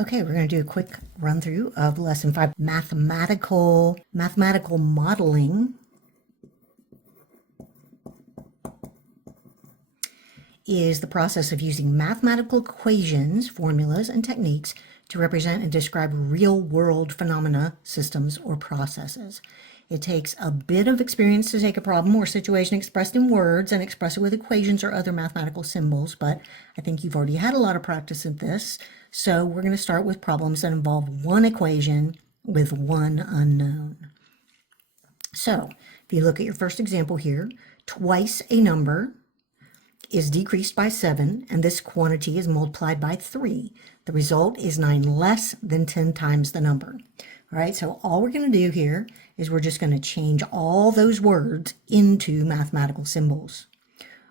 Okay, we're going to do a quick run through of lesson 5, mathematical modeling is the process of using mathematical equations, formulas, and techniques to represent and describe real-world phenomena, systems, or processes. It takes a bit of experience to take a problem or situation expressed in words and express it with equations or other mathematical symbols, but I think you've already had a lot of practice at this. So we're going to start with problems that involve one equation with one unknown. So if you look at your first example here, twice a number is decreased by 7, and this quantity is multiplied by 3. The result is 9 less than 10 times the number. All right, so all we're going to do here is we're just going to change all those words into mathematical symbols.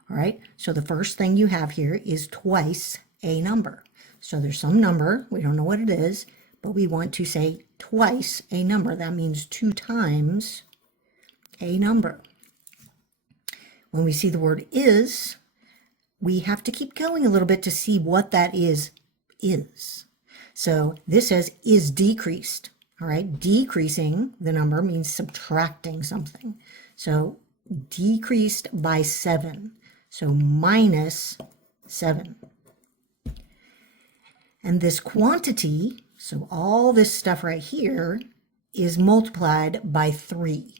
All right, so the first thing you have here is twice a number. So there's some number, we don't know what it is, but we want to say twice a number. That means 2 times a number. When we see the word is, we have to keep going a little bit to see what that is. So this says is decreased. All right, decreasing the number means subtracting something. So decreased by 7. So minus 7. And this quantity, so all this stuff right here, is multiplied by 3.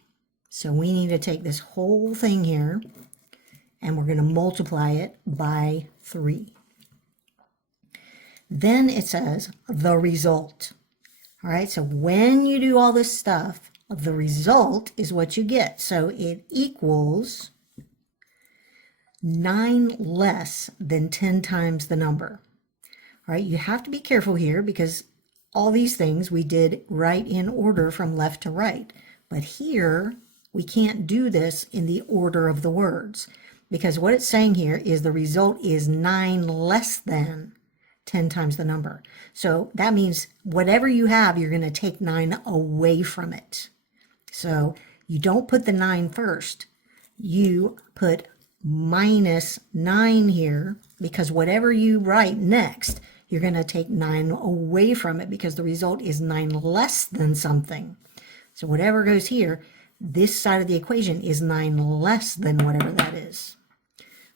So we need to take this whole thing here and we're going to multiply it by 3. Then it says the result. All right, so when you do all this stuff, the result is what you get. So it equals 9 less than 10 times the number. All right, you have to be careful here because all these things we did right in order from left to right. But here, we can't do this in the order of the words because what it's saying here is the result is 9 less than 10 times the number. So that means whatever you have, you're going to take 9 away from it. So you don't put the 9 first. You put minus 9 here because whatever you write next, you're going to take 9 away from it because the result is 9 less than something. So whatever goes here, this side of the equation is 9 less than whatever that is.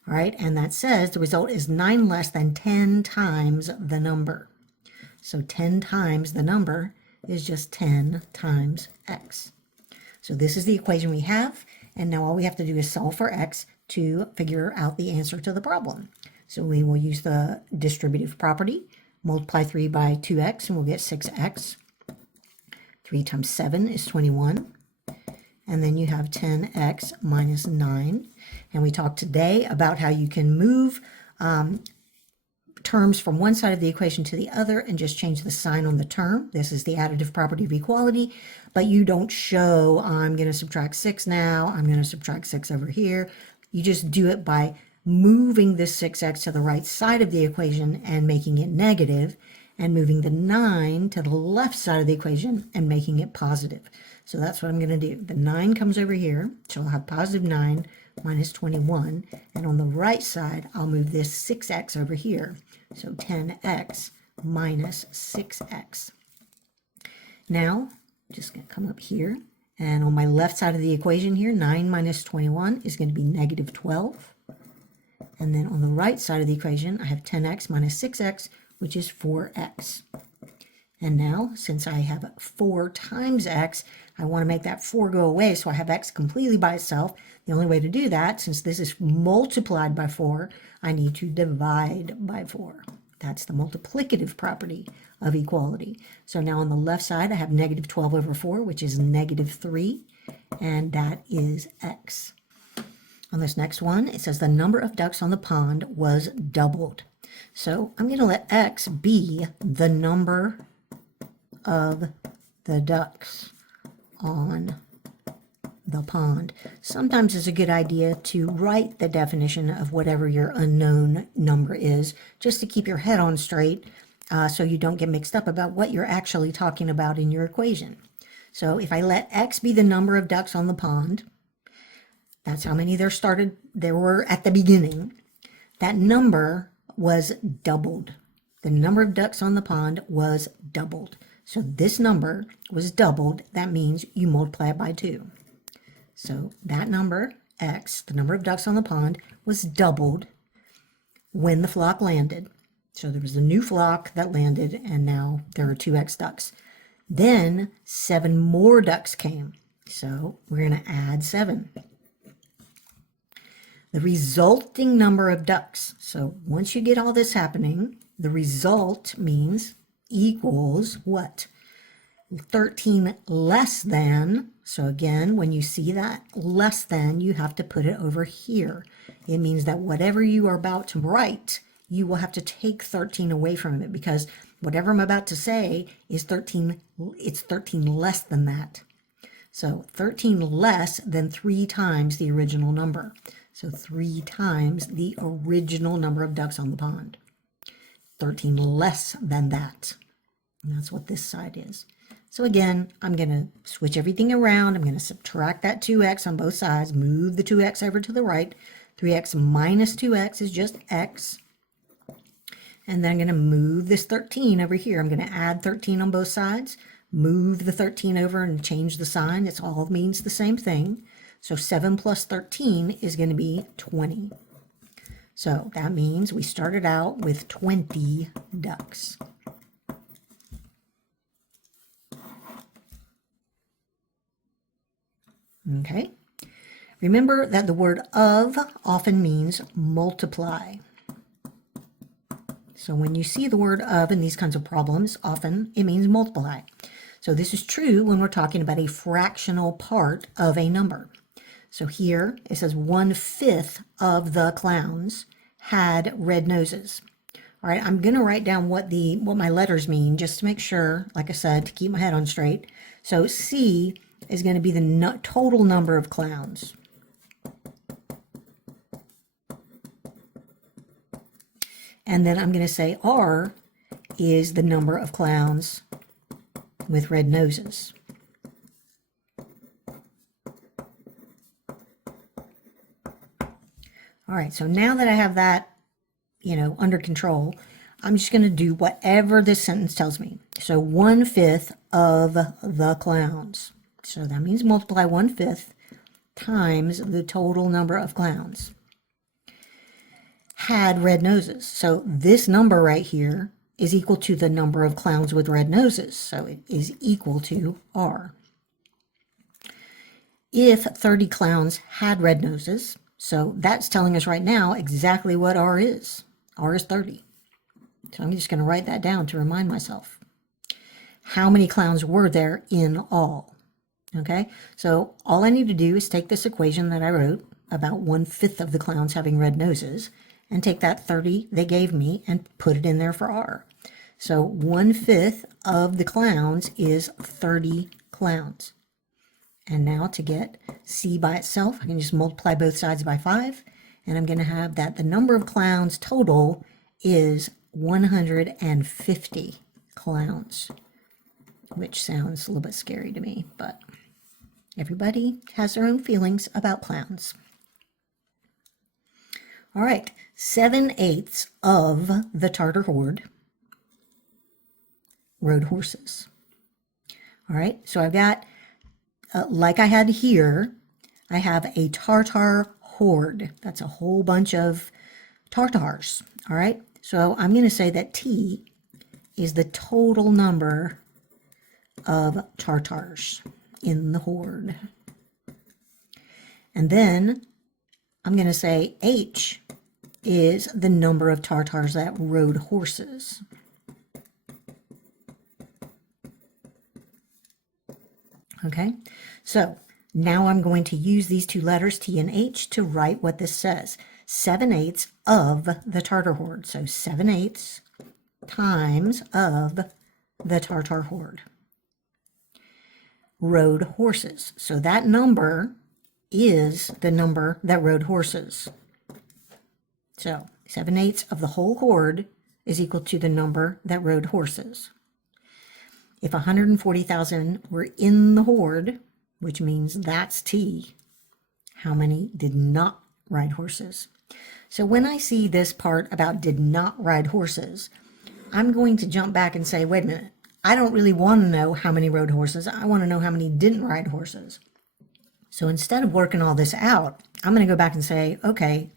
All right, and that says the result is 9 less than 10 times the number. So 10 times the number is just 10 times x. So this is the equation we have, and now all we have to do is solve for x to figure out the answer to the problem. So we will use the distributive property, multiply 3 by 2x, and we'll get 6x. 3 times 7 is 21. And then you have 10x minus 9. And we talked today about how you can move terms from one side of the equation to the other and just change the sign on the term. This is the additive property of equality, but you don't show, I'm going to subtract 6 now, I'm going to subtract 6 over here. You just do it by moving this 6x to the right side of the equation and making it negative, and moving the 9 to the left side of the equation and making it positive. So that's what I'm going to do. The 9 comes over here, so I'll have positive 9 minus 21, and on the right side, I'll move this 6x over here. So 10x minus 6x. Now, I'm just going to come up here, and on my left side of the equation here, 9 minus 21 is going to be negative 12. And then on the right side of the equation, I have 10x minus 6x, which is 4x. And now, since I have 4 times x, I want to make that 4 go away, so I have x completely by itself. The only way to do that, since this is multiplied by 4, I need to divide by 4. That's the multiplicative property of equality. So now on the left side, I have negative 12 over 4, which is negative 3, and that is x. On this next one, it says the number of ducks on the pond was doubled. So I'm going to let x be the number of the ducks on the pond. Sometimes it's a good idea to write the definition of whatever your unknown number is, just to keep your head on straight so you don't get mixed up about what you're actually talking about in your equation. So if I let x be the number of ducks on the pond, that's how many there were at the beginning. That number was doubled. The number of ducks on the pond was doubled. So this number was doubled. That means you multiply it by 2. So that number, X, the number of ducks on the pond, was doubled when the flock landed. So there was a new flock that landed, and now there are 2X ducks. Then 7 more ducks came. So we're going to add 7. The resulting number of ducks. So once you get all this happening, the result means equals what? 13 less than. So again, when you see that less than, you have to put it over here. It means that whatever you are about to write, you will have to take 13 away from it, because whatever I'm about to say is 13, it's 13 less than that. So 13 less than 3 times the original number. So 3 times the original number of ducks on the pond. 13 less than that. And that's what this side is. So again, I'm going to switch everything around. I'm going to subtract that 2x on both sides, move the 2x over to the right. 3x minus 2x is just x. And then I'm going to move this 13 over here. I'm going to add 13 on both sides, move the 13 over and change the sign. It's all means the same thing. So 7 plus 13 is going to be 20. So that means we started out with 20 ducks. Okay. Remember that the word of often means multiply. So when you see the word of in these kinds of problems, often it means multiply. So this is true when we're talking about a fractional part of a number. So here it says 1/5 of the clowns had red noses. All right, I'm going to write down what my letters mean just to make sure, like I said, to keep my head on straight. So C is going to be the total number of clowns. And then I'm going to say R is the number of clowns with red noses. All right, so now that I have that, under control, I'm just going to do whatever this sentence tells me. So 1/5 of the clowns. So that means multiply 1/5 times the total number of clowns had red noses. So this number right here is equal to the number of clowns with red noses. So it is equal to R. If 30 clowns had red noses, so that's telling us right now exactly what R is. R is 30. So I'm just going to write that down to remind myself. How many clowns were there in all? Okay, so all I need to do is take this equation that I wrote about 1/5 of the clowns having red noses and take that 30 they gave me and put it in there for R. So 1/5 of the clowns is 30 clowns. And now to get C by itself, I can just multiply both sides by 5, and I'm going to have that the number of clowns total is 150 clowns, which sounds a little bit scary to me, but everybody has their own feelings about clowns. All right, 7/8 of the Tartar horde rode horses. All right, so I've got, like I had here, I have a Tartar horde. That's a whole bunch of Tartars. All right, so I'm going to say that T is the total number of Tartars in the horde. And then I'm going to say H is the number of Tartars that rode horses. Okay, so now I'm going to use these two letters, T and H, to write what this says. 7/8 of the Tartar horde. So 7/8 times of the Tartar horde rode horses. So that number is the number that rode horses. So 7/8 of the whole horde is equal to the number that rode horses. If 140,000 were in the horde, which means that's T, how many did not ride horses? So when I see this part about did not ride horses, I'm going to jump back and say, wait a minute, I don't really want to know how many rode horses. I want to know how many didn't ride horses. So instead of working all this out, I'm going to go back and say, okay,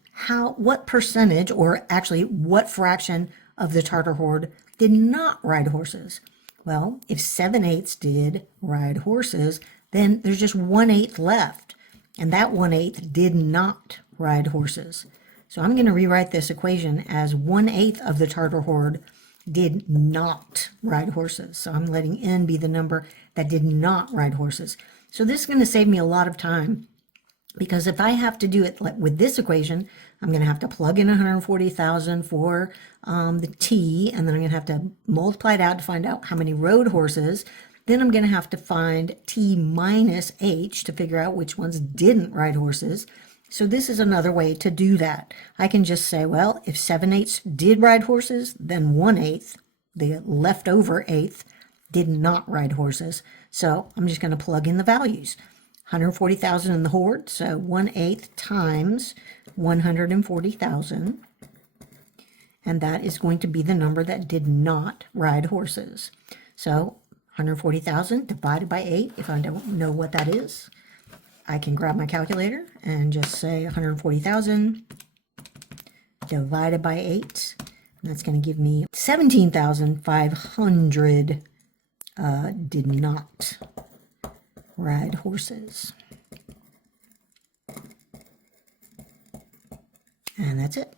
what percentage, or actually what fraction of the Tartar horde did not ride horses? Well, if 7/8 did ride horses, then there's just 1/8 left. And that 1/8 did not ride horses. So I'm going to rewrite this equation as 1/8 of the Tartar horde did not ride horses. So I'm letting n be the number that did not ride horses. So this is going to save me a lot of time, because if I have to do it with this equation, I'm going to have to plug in 140,000 for the t, and then I'm going to have to multiply it out to find out how many rode horses. Then I'm going to have to find t minus h to figure out which ones didn't ride horses. So this is another way to do that. I can just say, well, if 7/8 did ride horses, then 1/8, the leftover eighth, did not ride horses. So I'm just going to plug in the values. 140,000 in the horde, so 1/8 times 140,000. And that is going to be the number that did not ride horses. So 140,000 divided by 8, if I don't know what that is, I can grab my calculator and just say 140,000 divided by 8. And that's going to give me 17,500 did not ride horses. And that's it.